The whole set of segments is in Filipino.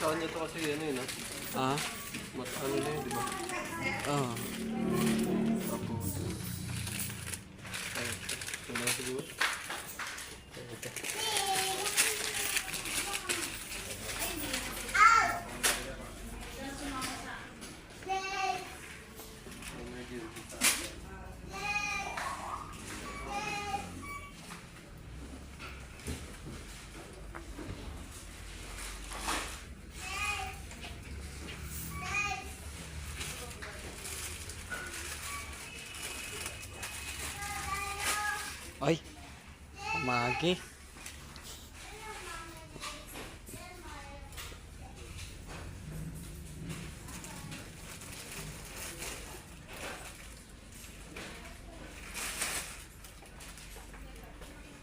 sa kanya to kasi ano yun, Ah? mas ano na yun, di ba? Oo. Tapos, ayun, ito na siguro. Ito. Ay, magi.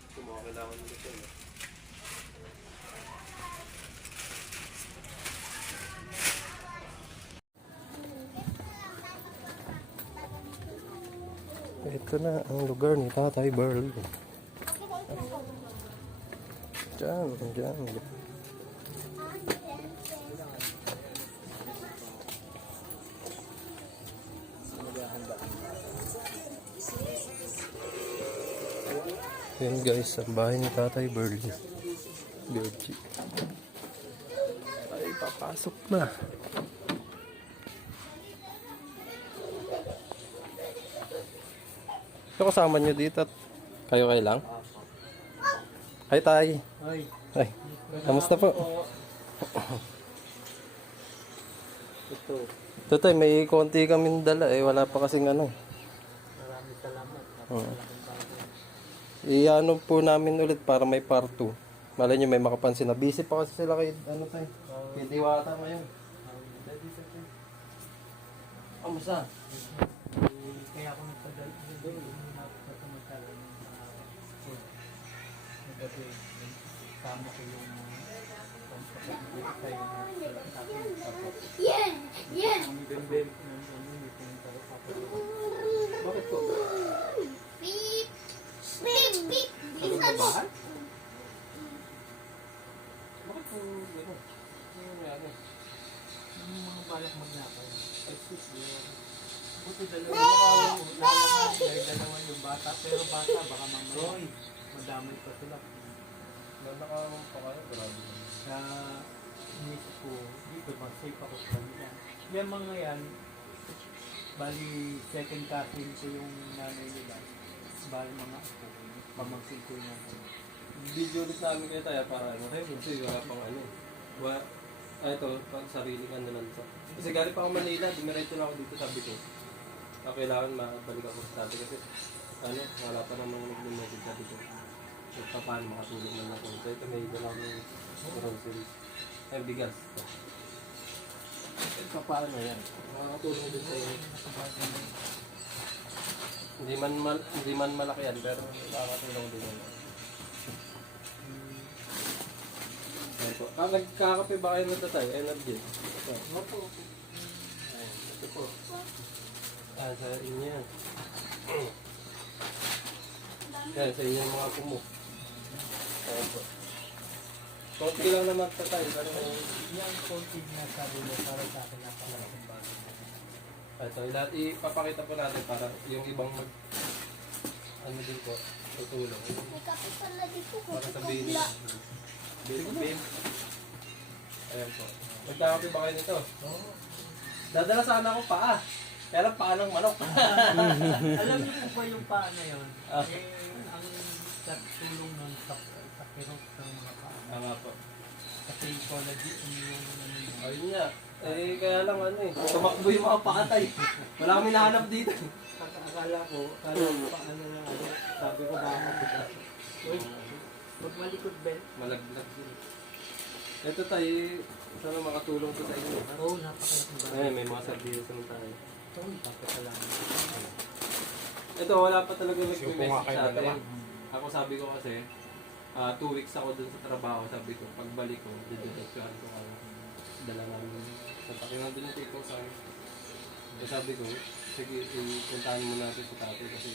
Ito mga kailangan nila ito, no? Ito na ang lugar ni Tatay Berlin. Diyan, diyan. Yan guys, ang bahay ni Tatay Berlin. Bergie. Ay, papasok na. So, kasama nyo dito at kayo lang? Hi, Tay. Ay. Ay, kamusta po? Ito. Ito, Tay, may konti kaming dala eh. Wala pa kasing ano. Maraming salamat. I-ano po namin ulit para may part 2. Malay nyo may makapansin na. Busy pa kasi sila kay, ano Tay? Kay Diwata ngayon. Kamusta? Kaya ako nagpadala doon. Hindi na ako sasamantala ng kasi tama ko yung pampapagod tayo Yan! Yan! ang bembel ng ano yung pinunta ko Bakit po? Beep! Beep! Beep! Bilisan mo! Bakit po gano'n? Ano nangyari? yung mga balak magnakaw ay sus yun buti dalawa dahil dalawa yung bata pero bata baka mamaya madamay pa sila Nanakaw pa kayo? Grabe. kaya inisip ko dito mag-safe ako sa kanila yung mga yan bali second cousin ko yung nanay nila bali mga ako pamangkin ko yung Video ulit namin kayo tayo para ano kayo. Kasi wala pang ano. Ito, pang sariling ano lang sa. Kasi galing pa ako Manila, dumiretso na ako dito, sabi ko. Kailangan mabalik ako sa sabi kasi ano, wala pa namang nag-message, sabi ko. So, paano makatulong man ako. So, ito may dala ng groceries. Ay, bigas. Ito paano yan? Makakatulong din sa'yo. Hindi man malaki yan, pero makakatulong din yan. Ito. Nagkakape ba kayo nito tayo? Energy. Ito. Opo. Ayan, ito po. Sa inyo yan. Yan, sa inyo yung mga kumo. Ayan po. Konti lang naman tatay. Pero Yung konti na sabi mo para sa akin napakalaking bagay. ito, ipapakita po natin para yung ibang ano din po, tutulong. May kape pala dito. Para Kape sabihin kubla. Bim. Ayan po. Magkakape ba kayo nito? Oo. Dadala sana ako paa. Kaya lang paa ng manok. Alam niyo po ba yung paano yun? Ah. Ang tulong nun sa kirot ng mga paa. Nga po. Kasi ecology, yung ano yun. Ayun nga. Eh, kaya lang ano eh. Tumakbo yung mga paatay. Wala kami nahanap dito. Akala ko paano na ano, sabi ko baka mabigla. Uy, huwag malikod, Ben. Malaglag yun. Ito tayo, sana makatulong ko sa inyo. Oo, napakalaking bagay. Ayun, may mga services naman tayo. Uy, papasalamat. Ito, wala pa talaga nag-message sa atin. Ako sabi ko kasi, 2 weeks ako dun sa trabaho. Sabi ko, pagbalik ko, didiretsuhan ko ang dala namin. Sabi nga dun yung tipo sa akin. Eh, sabi ko, sige, ipuntahan mo natin sa tatay kasi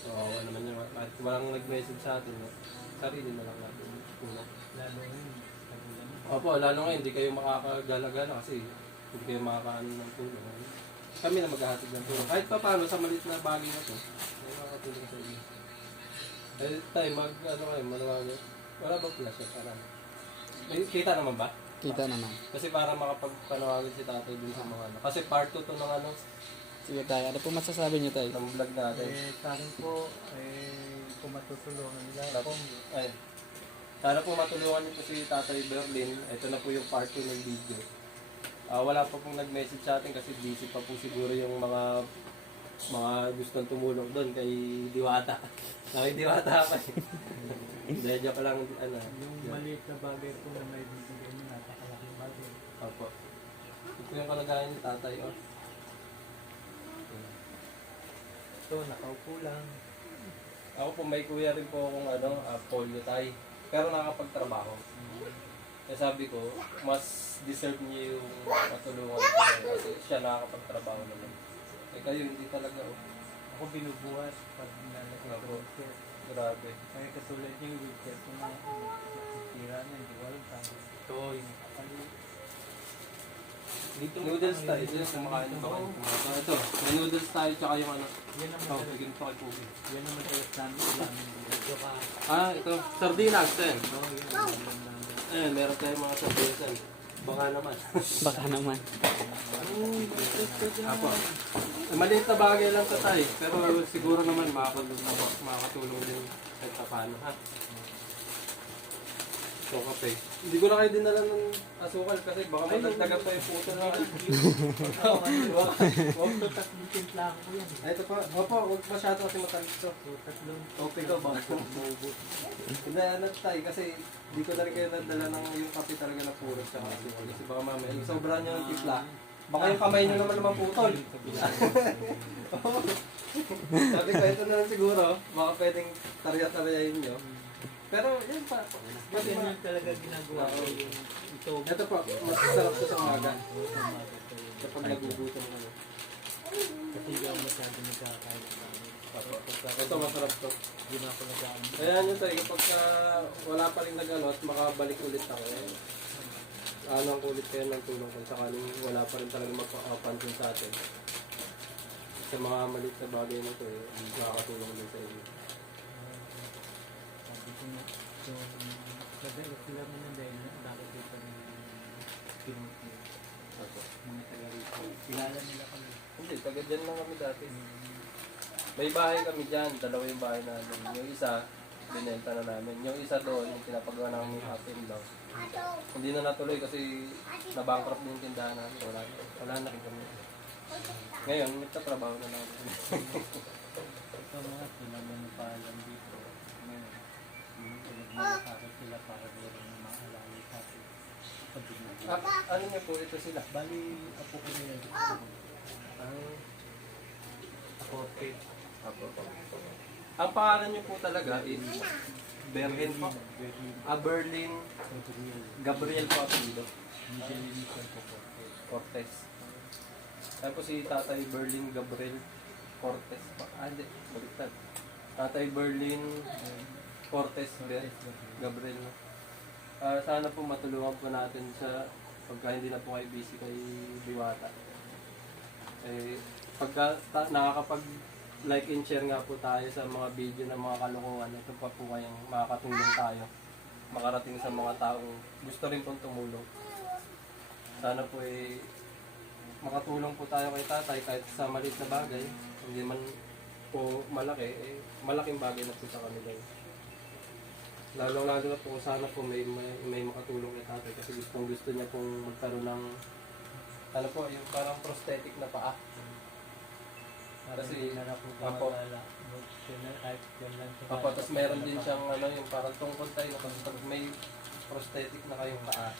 kawawa naman niya. At walang nag-message sa atin. Sarili na lang natin. Una. Lalo yun, kagulan. Opo, lalo ngayon, hindi kayo makakagala-gala kasi hindi kayo makakaano ng tulong. Kami na maghahatid ng tulong. Kahit pa paano sa maliit na bagay na to, may makakatulong sa inyo. Eh, tayo, ano kayo, manawagan. Wala ba flash yan? Para may kita naman ba? Kita naman. Kasi para makapagpanawagan si tatay dun sa mga ano. Kasi part 2 to ng ano, Sige tayo, ano po masasabi niyo tayo? ng vlog natin. Sa akin po, kung matutulungan nila ako, Ay, sana po matulungan niyo po si Tatay Berlin. Ito na po yung part 2 ng video. Wala pa pong nag-message sa atin kasi busy pa po siguro yung mga gustong tumulong doon kay Diwata. Kay Diwata pa. Hindi, joke lang. Ano, yung maliit na bagay po na may bibigyan nyo, napakalaking bagay. Opo. Ito yung kalagayan ni Tatay. Oh. Ito, nakaupo lang. Ako po, may kuya rin po akong polio tay. Pero nakakapagtrabaho. Kaya sabi ko, mas deserve niyo yung matulungan ko kasi siya nakakapagtrabaho naman. Eh kayo, hindi talaga. Oh. Ako binubuhat pag nalagay ko Opo. wheelchair. Grabe. Kaya katulad yung wheelchair ko na sisira na, hindi ko alam saan. Toy. Dito Noodles tayo. Ito yung kumakain ng bawal. Ito, may noodles tayo tsaka yung ano. Yan naman Oh, talaga. bigyan pa kay Pugi. Yan naman talaga namin ulamin dito. Ito. Sardinas, ten. Oo, yan naman namin. Ayan, meron tayong mga sardinas. Baka naman. Baka naman. Apo. Maliit na bagay lang ito tayo. Pero siguro naman makakatulong din kahit paano, ha? So, kape. Hindi ko na kayo dinala ng asukal kasi baka madagdagan pa yung puto na. Huwag to tatlong timpla ko yan. Ay, ito pa. Opo, huwag masyado kasi matalis to. So, tatlong. Okay ka ba? Hindi, ano tayo kasi hindi ko na rin kayo nadala ng yung kape talaga na puro sa asukal. Kasi baka mamaya, yung sobrang nyo ng tipla, baka yung kamay nyo naman maputol. Sabi ko, ito na lang siguro. Baka pwedeng tarya-taryahin nyo. Pero yan pa. Kasi yun talaga ginagawa ko yung ito. Ito po, mas sarap to sa umaga. Kapag nagugutom ka na. Kasi hindi ako masyado nagkakain sa amin. Ito masarap to. Hindi na ako nag-aan. Kaya nyo tayo, kapag wala pa rin nag-ano at makabalik ulit ako, anong ulit kayo ng tulong kung sakaling wala pa rin talaga magpapansin sa atin. Sa mga maliit na bagay na ito, makakatulong din sa inyo. Sabi ko na, so, kadalo sila mo na dahil bakit ito na pinuti. Mga taga rito. Kilala nila kami. Hindi, taga dyan lang kami dati. May bahay kami dyan, dalawa yung bahay namin. Yung isa, binenta na namin. Yung isa doon, yung pinapagawa namin yung atin lang. Hindi na natuloy kasi nabankrupt din yung tindahan namin. Wala na rin kami. Ngayon, nagtatrabaho na namin. Ito mga sila manupaalam dito. Ngayon, nagmalasakit sila para meron ng mga alala sa atin. Ano niya po, ito sila. Bali, apo ko na yan. Ako, Ang pangalan niyo po talaga is Berlin po. Berlin Gabriel po apelido. Cortez. Tapos si Tatay Berlin Gabriel Cortez pa. Hindi, baliktad. Tatay Berlin Cortez Gabriel. Sana po matulungan po natin sa pagka hindi na po kayo busy kay Diwata. Pagka nakakapag-like and share nga po tayo sa mga video ng mga kalokohan, ito pa po kayong makakatulong tayo. Makarating sa mga taong gusto rin pong tumulong. Sana po makatulong po tayo kay tatay kahit sa maliit na bagay. Hindi man po malaki, malaking bagay na po sa kanila. Lalo na po sana po may makatulong kay tatay kasi gusto niya pong magkaroon ng ano po, yung parang prosthetic na paa. Kasi, apo. Apo, tapos meron din siyang yung parang tungkol tayo kasi pag may prosthetic na kayong paa,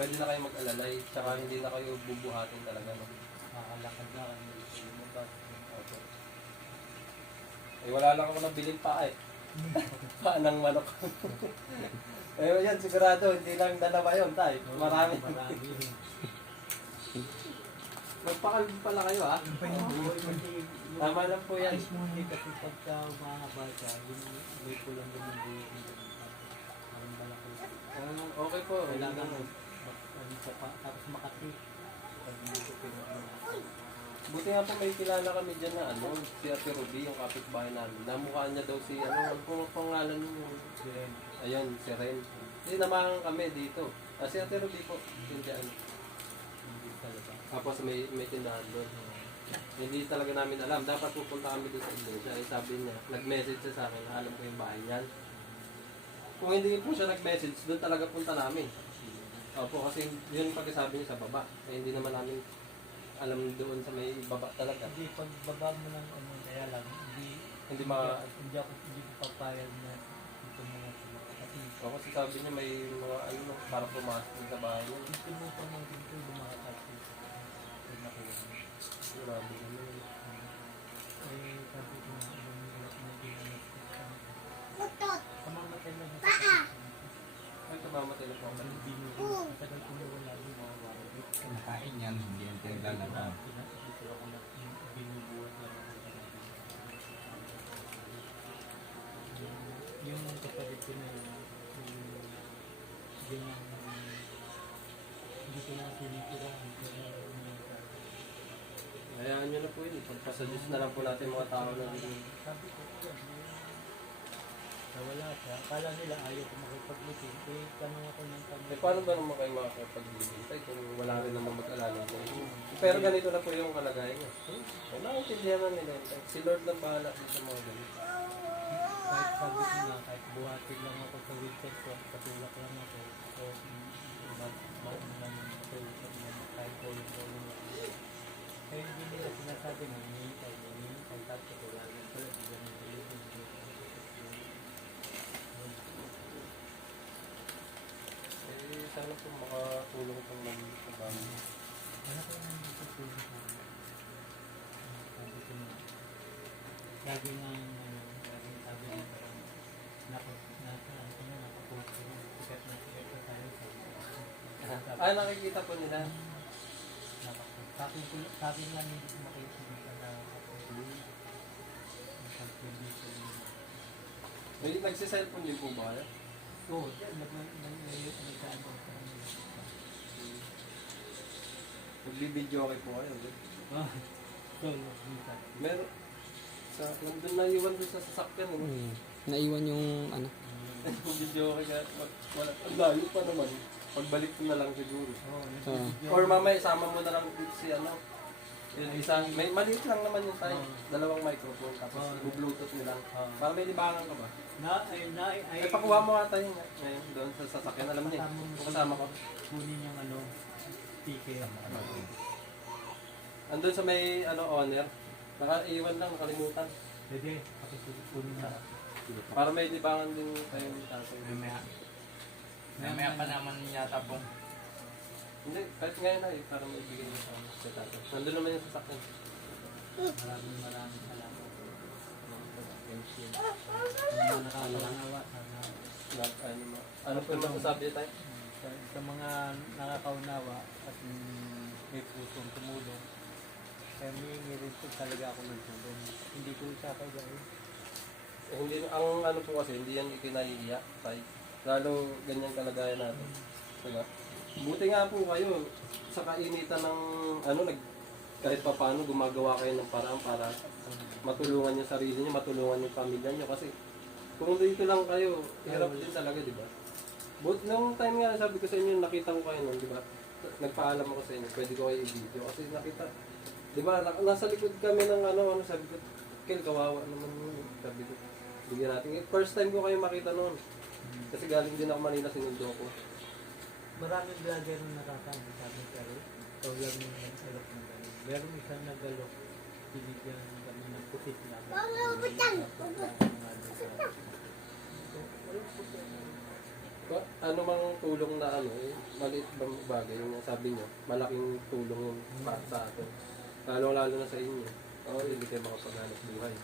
pwede na kayo mag-alalay, tsaka hindi na kayo bubuhatin talaga. No? Makalakad na kami dito lumabas. Apo. Wala lang ako nabiling paa paa ng manok. Yan, sigurado, hindi lang dalawa yun, tay. Marami. Magpakalbi pala kayo, ha? Tama lang po yan. Hindi kasi pagka umahaba ka, yung may kulang din ng buhay. Parang malaki. Okay po. Kailangan ano sa pa, tapos Makati. Pag hindi ko pinagawa. Buti nga po may kilala kami dyan na ano, si Ate Ruby, yung kapitbahay namin. Namukhaan niya daw si ano, kung pangalan niyo. Then, Ayan, si Ren. Hindi namahan kami dito. Si Ate Ruby po, tindihan. hindi talaga. Tapos may tindahan doon. Hindi talaga namin alam. Dapat pupunta kami doon sa iglesia. Eh, sabi niya, nag-message siya sa akin, alam ko yung bahay niyan. Kung hindi po siya nag-message, doon talaga punta namin. Opo, kasi yun pagkasabi niya sa baba. Eh, hindi naman namin alam doon sa may baba talaga. Hindi, pagbaba mo ng ano, kaya lang, Hindi ma... hindi ko papayag na ito mga kasi Kasi sabi niya may mga ano, para pumasok din sa bahay niya. dito mo pa mga dito lumakatay pag nakuha mo. Grabe naman. Eh, sabi ko na alam mo lahat na ginamit ko Utot. kamamatay lang ako. Paa. Ay, kamamatay na po ako. Ang binubuo, matagal ko na wala yung mga warabit. Nakain yan, hindi yan tinaglalaro. Dito ako na binubuhat lang ako. Yung kapatid ko na yun, yung hindi ko na tinitira, hindi ko na Hayaan niyo na po yun. Pagpasajus na lang po natin mga tao na dito. sabi ko, nawala siya. Akala nila ayaw ko makipag-meeting. Eh, tanong ako ng tanong. Eh, paano ba naman kayo makakapaglilintay kung wala rin naman mag-alala sa inyo? Pero ganito na po yung kalagayan niya. Wala akong tindihan na nila. Si Lord lang bahala din sa mga ganito. Kahit sabi ko nga, kahit buhatin lang ako sa wheelchair ko, patulak lang ako. So, baon lang patulak lang ako. Kahit tulong-tulong ako. Kaya hindi nila sinasabi na hinihintay. Tapos wala lang pala. Hindi ganun ulitin. Eh, sana po makatulong pang namin sa bahay. Ano ko yung tutulong sa akin? Sabi ko na, lagi nga lagi sabi nga parang nakapost ko na, sikat na tayo sa Ah, nakikita po nila. nakapost. Sa akin lang hindi ko makikita na nakapost. Nakapost. May nagsiselfone din po ba kayo? Oo, nagkaan ko sa kanila. Nagbibideo kayo po kayo. di? So, minsan. Meron. Nandun na iwan doon sa sasakyan. Naiwan yung ano. Video kayo. Wala. Ang layo pa naman. Pagbalik ko na lang siguro. Oo, Oo. Or mamaya isama mo na lang dito si ano. Yung isa, may maliit lang naman yung tayo. Dalawang microphone tapos bluetooth nila. Para may libangan ka ba? ay, Eh, pakuha mo ata yung ngayon doon sa sasakyan. Alam niya, kasama ko. kunin yung ano, ticket. Andun sa may ano owner. Nakaiwan lang, nakalimutan. Pwede, kunin na. Para may libangan din tayo ni tatay. Mamaya pa naman yata pong Hindi, kahit ngayon na eh, para may bigay mo sa tatay. Nandun naman yung sasakyan. Maraming salamat. Mga nakakalawa, Ano po yung masasabi tayo? sa mga nakakaunawa at may pusong tumulong, kaya may rin po talaga ako ng tulong. Hindi ko siya kagawin. Eh, hindi, ang ano po kasi, hindi yan ikinahihiya. Tayo. Lalo ganyan kalagayan natin. Diba? Buti nga po kayo, sa kainitan ng ano, kahit pa paano gumagawa kayo ng paraan para matulungan yung sarili niyo, matulungan yung pamilya niyo. Kasi kung dito lang kayo, hirap din talaga, di ba? But nung time nga, sabi ko sa inyo, nakita ko kayo nun, di ba? Nagpaalam ako sa inyo, pwede ko kayo i-video. Kasi nakita, di ba, nasa likod kami ng ano, sabi ko, Kel, kawawa naman yun. Sabi ko, bigyan natin. First time ko kayo makita noon. Kasi galing din ako Manila, sinundo ko. Maraming vlogger na nakakaano sa amin, pero ikaw lang yung nag-alok ng gano'n. Meron isang nag-alok, binigyan kami ng pusit na. Ano mang tulong na ano, eh, maliit bang bagay yung sabi nyo, malaking tulong yung para sa atin. Lalo na sa inyo. Oo, hindi kayo makapaghanap buhay.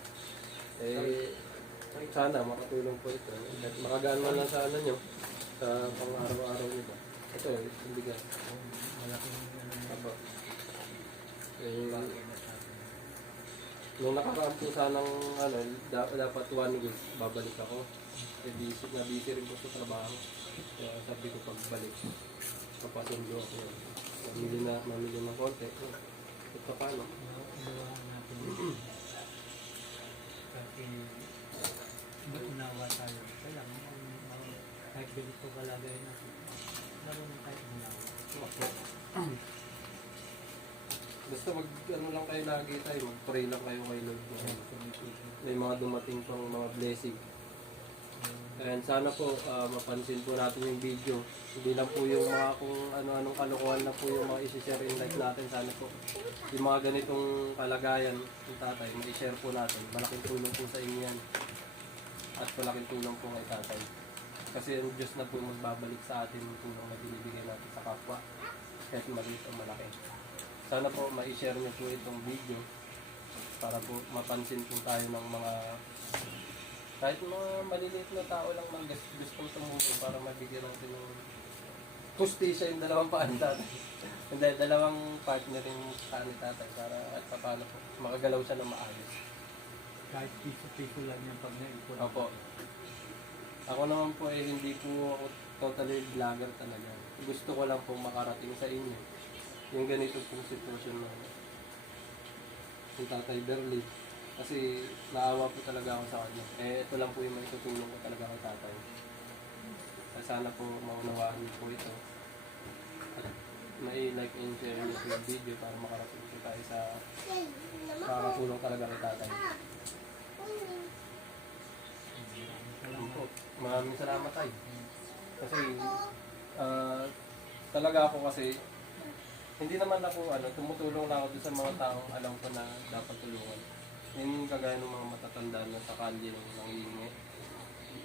Eh, sana makatulong po ito. At makagaan man lang sa ano nyo, sa pang-araw-araw nyo ba. Ito, yung bigay. Malaking Aba. Eh, nung nakaraan po sanang ano, dapat 1 week babalik ako. Eh, busy rin po sa trabaho. Kaya sabi ko pagbalik, papasundo ako yan. Mamili ng konti. At pa paano? Unawahan natin. Kasi unawa tayo. Kaya kahit ganito kalagay natin, marunong tayo unawa. Basta ano lang kayo lagi tayo, mag-pray lang kayo kay Lord. May mga dumating pang mga blessing. And sana po mapansin po natin yung video. Hindi lang po yung mga kung ano-anong kalokohan na po yung mga isi-share in life natin. Sana po yung mga ganitong kalagayan ng tatay, ma-share po natin. Malaking tulong po sa inyo yan. At malaking tulong po kay tatay. Kasi ang Diyos na po magbabalik sa atin yung tulong na binibigay natin sa kapwa. Kahit maliit o malaki. Sana po ma-share niyo po itong video para po mapansin po tayo ng mga kahit mga maliliit na tao lang na gustong tumulong para mabigyan natin ng hustisya yung dalawang paa ni tatay. Hindi, dalawang partner yung paa ni tatay para at paano po makagalaw siya ng maayos. Kahit piso-piso lang yung pag naipon. Opo. Ako naman po hindi po ako totally vlogger talaga. Gusto ko lang po makarating sa inyo. Yung ganito pong sitwasyon na yung Tatay Berly. Kasi naawa po talaga ako sa kanya. Ito lang po yung may tutulong ko talaga kay tatay. Sana po maunawaan niyo po ito. At mai-like and share niyo po yung video para makarating po tayo sa makakatulong talaga kay tatay. Po. Maraming salamat tayo. Kasi talaga ako kasi hindi naman ako tumutulong lang ako doon sa mga taong alam ko na dapat tulungan. Yung kagaya ng mga matatanda na sa kalye ng nangihingi.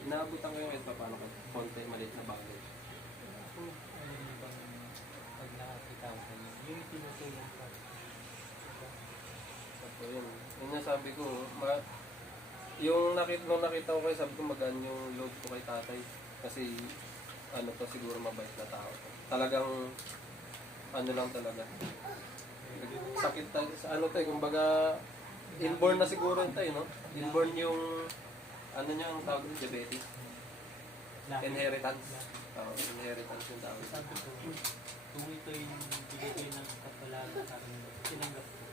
Inaabutan ko yung kahit paano ko konti maliit na bagay. Alam mo bang pag nakakita ko kayo, yung tinutulong ka. So yun. Yung nasabi ko, nung nakita ko kayo, sabi ko magaan yung loob ko kay tatay. Kasi to siguro mabait na tao. Talagang lang talaga. Sakit tayo. Kumbaga inborn na siguro tayo, no? Inborn yung niya ang tawag ng diabetes. Inheritance. Inheritance yung tawag. Sabi ko, kung ito yung bigay ng kapalaga sa akin, tinanggap ko.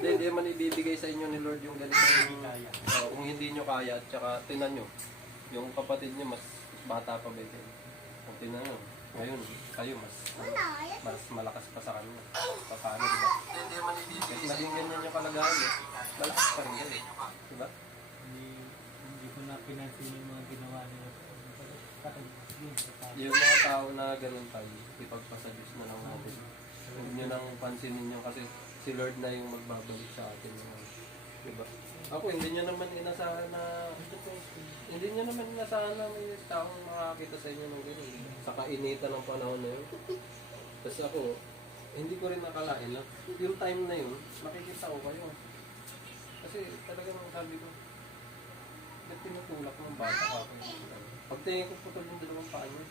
Hindi man ibibigay sa inyo ni Lord yung ganitong Kaya. kung hindi nyo kaya at saka tinan nyo yung kapatid nyo mas bata pa ba kayo. Kung tinan nyo, ngayon kayo mas malakas pa sa kanya. Paano, diba? Kahit naging ganyan yung kalagayan malakas pa rin yan. Diba? Hindi ko na pinansin yung mga ginawa nila. Yung mga tao na ganun tayo, ipagpasa Diyos na lang natin. Huwag nyo nang pansinin nyo kasi si Lord na yung magbabalik sa atin. Diba? Ako, hindi nyo naman inasahan na may taong makakita sa inyo ng gano'n. Sa kainitan ng panahon na yun. Tapos ako, hindi ko rin nakalain na yung time na yun, makikita ko kayo. Kasi talagang sabi ko, ba't tinutulak ng bata ka ako yun? Pagtingin ko putol yung dalawang paa niya.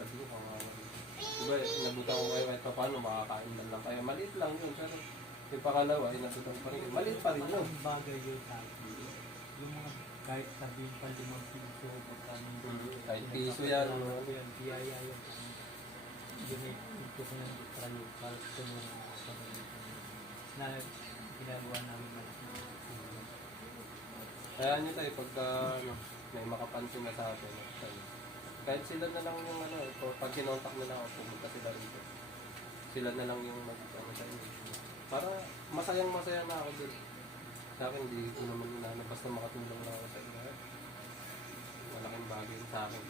Sabi ko, diba, inabutan ko kayo kahit pa paano, makakain lang kayo. Maliit lang yun, pero yung pakalawa, inabutan pa rin. Maliit pa rin yun. Ang bagay yun sa akin. Yung mga kahit sabihin pa 5 piso, Kahit piso yan. Biyaya yan. Ginito ko ng trayo para tumulong ako sa mga na ginagawa namin na Kaya nyo tayo, pagka may makapansin na sa atin, kahit sila na lang yung pag kinontak nila ako, pumunta sila rito. Sila na lang yung sa inyo. Para masayang-masaya na ako dun. Sa akin, hindi ko naman basta makatulong lang ako sa inyo. Malaking bagay sa akin.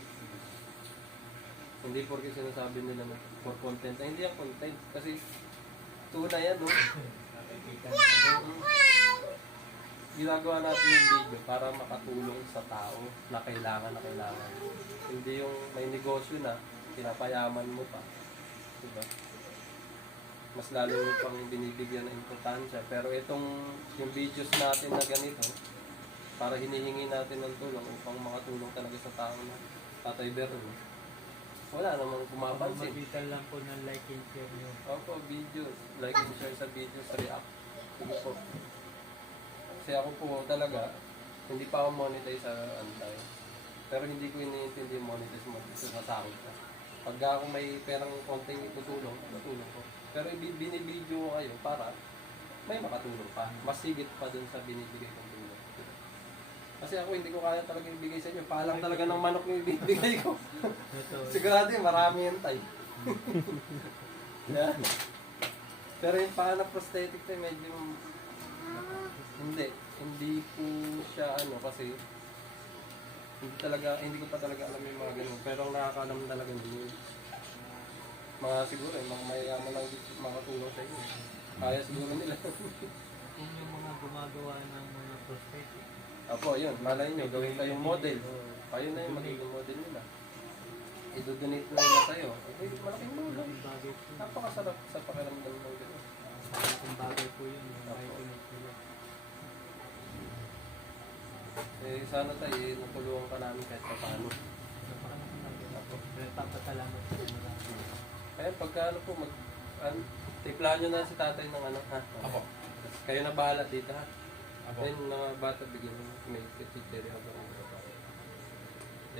Hindi porke sinasabi nila na for content. Ay, hindi ang content. Kasi tunay yan, no? Ginagawa natin yung video para makatulong sa tao na kailangan. Hindi yung may negosyo na, pinapayaman mo pa. Diba? Mas lalo nyo pang binibigyan ng importansya. Pero yung videos natin na ganito, para hinihingi natin ng tulong upang makatulong talaga sa tao na Tatay Berly. Wala namang pumapansin. Magitan lang po ng like and share nyo. Opo, videos. Like and share sa videos, react. Sige po. Kasi ako po talaga, hindi pa ako monetize sa tayo. Pero hindi ko iniintindi yung monetize sa sahod ka. Pagka ako may perang konting tutulong ko. Pero binibidyo ko kayo para may makatulong pa. Mas higit pa dun sa binibigay kong tulong. Kasi ako hindi ko kaya talaga ibigay sa inyo. Paalang talaga ng manok yung ibibigay ko. Ito, Sigurado yun, marami yan tayo. Yeah. Pero yung paa prosthetic na medyo hindi po siya kasi hindi ko pa talaga alam yung mga ganun. Pero ang nakakaalam talaga din yung mga siguro, yung mga mayayaman lang makatulong sa inyo. Kaya siguro nila. kung yung mga gumagawa ng mga prosthetic. Apo, yun, malay nyo, gawin kayong model. Kayo na yung magiging model nila. I-donate na nila sa'yo. Okay, malaking bagay. Malaking bagay po. Napakasarap sa pakiramdam ng gano'n. Malaking bagay po yun. Yung makikinig nila. Sana tayo, natulungan ka namin kahit pa paano. Napakalaking bagay. Nagpapasalamat po marami. Kaya pagka tiplahan nyo na si tatay ng ha? Apo. Kayo na bahala dito ha? Apo. Ayun, mga bata bigyan mo may kititiri habang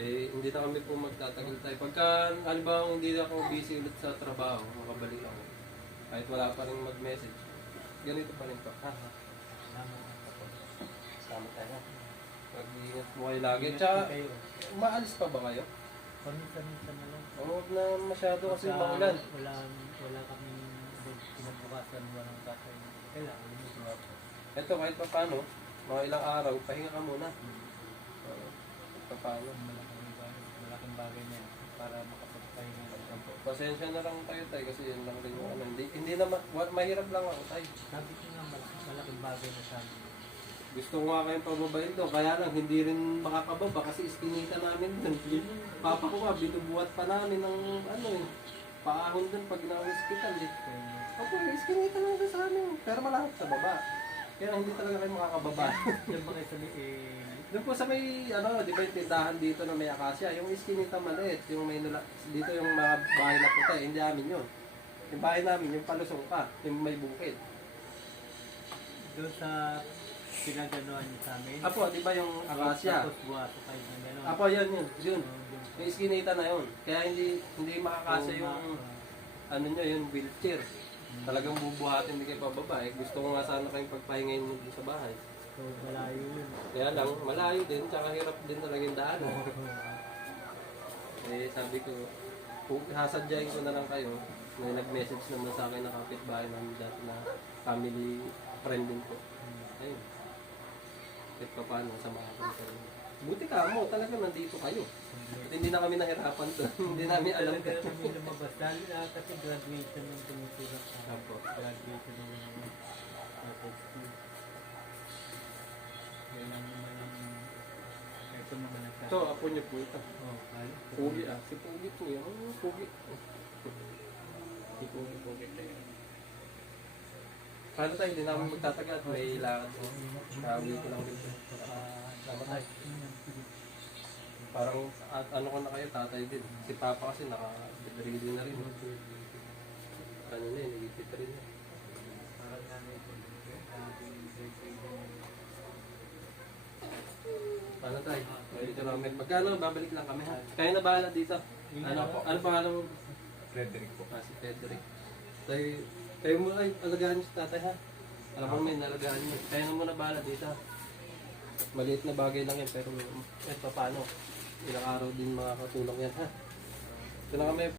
hindi na kami po magtatagal tayo. Pagka, hindi na ako busy ulit sa trabaho, makabalik ako. Kahit wala pa rin mag-message. Ganito pa rin pa. Ha? Salamat po. Sama tayo. Pag-iingat mo kayo lagi. Tsaka, kayo. maalis pa ba kayo? Paminsan-minsan na lang. Huwag na masyado kasi Sa- maulan. Wala kami kinabukasan, walang tatay. Kailangan lumigaw. Ito, kahit pa paano, mga ilang araw, pahinga ka muna. Pa paano. Malaking bagay niya para makapagpahinga. Pasensya na lang tayo tayo kasi yun lang rin yung Hindi na, mahirap lang ako tayo. Sabi ko nga, malaking bagay na sabi. Gusto ko nga kayong pababayin doon, kaya lang hindi rin makakababa kasi iskinita namin doon. Papa ko nga, binubuhat pa namin ng paahon doon pag na-hospital eh. Opo, iskinita lang doon sa amin, pero malapit sa baba. Kaya hindi talaga kayo makakababa. Yan ba kayo sabi, Doon po sa may, di ba yung tindahan dito na may akasya, yung iskinita maliit, yung may dito yung mga bahay na puti, hindi amin yun. Yung bahay namin, yung palusong ka, yung may bukid. doon sa pinaganoan niyo sa amin. Apo, di ba yung akasya? Tapos buhato kayo ng gano'n. Apo, yun. Yung iskinita na yun. Kaya hindi makakasya yung, yung wheelchair. Talagang bubuhatin hindi kayo pababa eh. Gusto ko nga sana kayong pagpahingayin mo dito sa bahay. So, malayo yun. Kaya lang, malayo din, tsaka hirap din talaga yung daan. Sabi ko, hasadyain ko na lang kayo. May nag-message naman sa akin na kapitbahay namin dati na family friend din ko. Ayun. Kahit pa paano, samahan ko kayo. Buti ka mo, talaga nandito kayo. At hindi na kami nahirapan to. Hindi namin alam ka. Kaya kami lumabas. Dahil kasi graduation ng tumutulang sa Apo. graduation ng school. Yan lang naman ang ito naman ang Ito, apo niyo po ito. kaya. Pugi Si Pugi po yun. Pugi. Si Pugi tayo. Paano tayo, hindi namin magtatagal at may lakad po. Kawi ko lang dito. Sama tayo. Parang, ko na kayo, tatay din. Si Papa kasi naka-bedreading na rin. Ano na yun, nagipit rin na. Parang namin ito. Paano tayo? Dito namin. Magkano, babalik lang kami ha. Kayo na bahala dito. Ano pangalan mo? Frederick po. Si Frederick. Kayo mo ay alagaan niyo si tatay ha. Alam mo may nalagaan niyo. Kayo na muna bahala dito ha. Maliit na bagay lang yan pero kahit pa paano. Ilang araw din makakatulong yan ha. Ito na kami.